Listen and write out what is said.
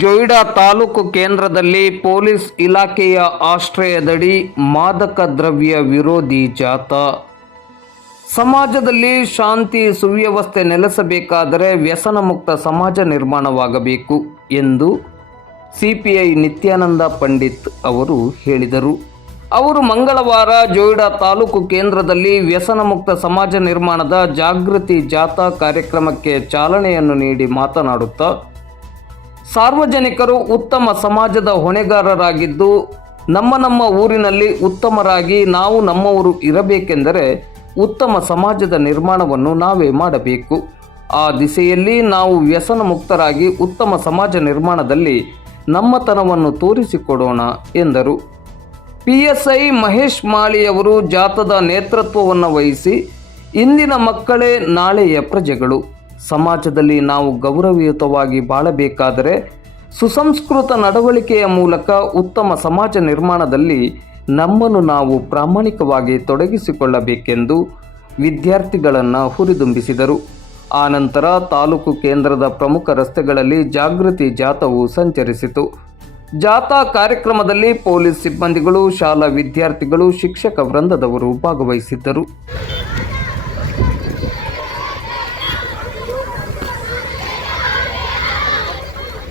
ಜೊಯ್ಡಾ ತಾಲೂಕು ಕೇಂದ್ರದಲ್ಲಿ ಪೊಲೀಸ್ ಇಲಾಖೆಯ ಆಶ್ರಯದಡಿ ಮಾದಕ ದ್ರವ್ಯ ವಿರೋಧಿ ಜಾಥಾ. ಸಮಾಜದಲ್ಲಿ ಶಾಂತಿ ಸುವ್ಯವಸ್ಥೆ ನೆಲೆಸಬೇಕಾದರೆ ವ್ಯಸನ ಮುಕ್ತ ಸಮಾಜ ನಿರ್ಮಾಣವಾಗಬೇಕು ಎಂದು ಸಿಪಿಐ ನಿತ್ಯಾನಂದ ಪಂಡಿತ್ ಅವರು ಹೇಳಿದರು. ಅವರು ಮಂಗಳವಾರ ಜೋಯಿಡಾ ತಾಲೂಕು ಕೇಂದ್ರದಲ್ಲಿ ವ್ಯಸನ ಮುಕ್ತ ಸಮಾಜ ನಿರ್ಮಾಣದ ಜಾಗೃತಿ ಜಾಥಾ ಕಾರ್ಯಕ್ರಮಕ್ಕೆ ಚಾಲನೆಯನ್ನು ನೀಡಿ ಮಾತನಾಡುತ್ತಾ ಸಾರ್ವಜನಿಕರು ಉತ್ತಮ ಸಮಾಜದ ಹೊಣೆಗಾರರಾಗಿದ್ದು ನಮ್ಮ ನಮ್ಮ ಊರಿನಲ್ಲಿ ಉತ್ತಮರಾಗಿ ನಾವು ನಮ್ಮವರು ಇರಬೇಕೆಂದರೆ ಉತ್ತಮ ಸಮಾಜದ ನಿರ್ಮಾಣವನ್ನು ನಾವೇ ಮಾಡಬೇಕು. ಆ ದಿಸೆಯಲ್ಲಿ ನಾವು ವ್ಯಸನ ಮುಕ್ತರಾಗಿ ಉತ್ತಮ ಸಮಾಜ ನಿರ್ಮಾಣದಲ್ಲಿ ನಮ್ಮತನವನ್ನು ತೋರಿಸಿಕೊಡೋಣ, ಎಂದರು. ಪಿಎಸ್ಐ ಮಹೇಶ್ ಮಾಳಿಯವರು ಜಾಥದ ನೇತೃತ್ವವನ್ನು ವಹಿಸಿ, ಇಂದಿನ ಮಕ್ಕಳೇ ನಾಳೆಯ ಪ್ರಜೆಗಳು. ಸಮಾಜದಲ್ಲಿ ನಾವು ಗೌರವಯುತವಾಗಿ ಬಾಳಬೇಕಾದರೆ ಸುಸಂಸ್ಕೃತ ನಡವಳಿಕೆಯ ಮೂಲಕ ಉತ್ತಮ ಸಮಾಜ ನಿರ್ಮಾಣದಲ್ಲಿ ನಮ್ಮನ್ನು ನಾವು ಪ್ರಾಮಾಣಿಕವಾಗಿ ತೊಡಗಿಸಿಕೊಳ್ಳಬೇಕೆಂದು ವಿದ್ಯಾರ್ಥಿಗಳನ್ನು ಹುರಿದುಂಬಿಸಿದರು. ಆನಂತರ ತಾಲೂಕು ಕೇಂದ್ರದ ಪ್ರಮುಖ ರಸ್ತೆಗಳಲ್ಲಿ ಜಾಗೃತಿ ಜಾಥವು ಸಂಚರಿಸಿತು. ಜಾಥಾ ಕಾರ್ಯಕ್ರಮದಲ್ಲಿ ಪೊಲೀಸ್ ಸಿಬ್ಬಂದಿಗಳು, ಶಾಲಾ ವಿದ್ಯಾರ್ಥಿಗಳು, ಶಿಕ್ಷಕ ವೃಂದದವರು ಭಾಗವಹಿಸಿದ್ದರು.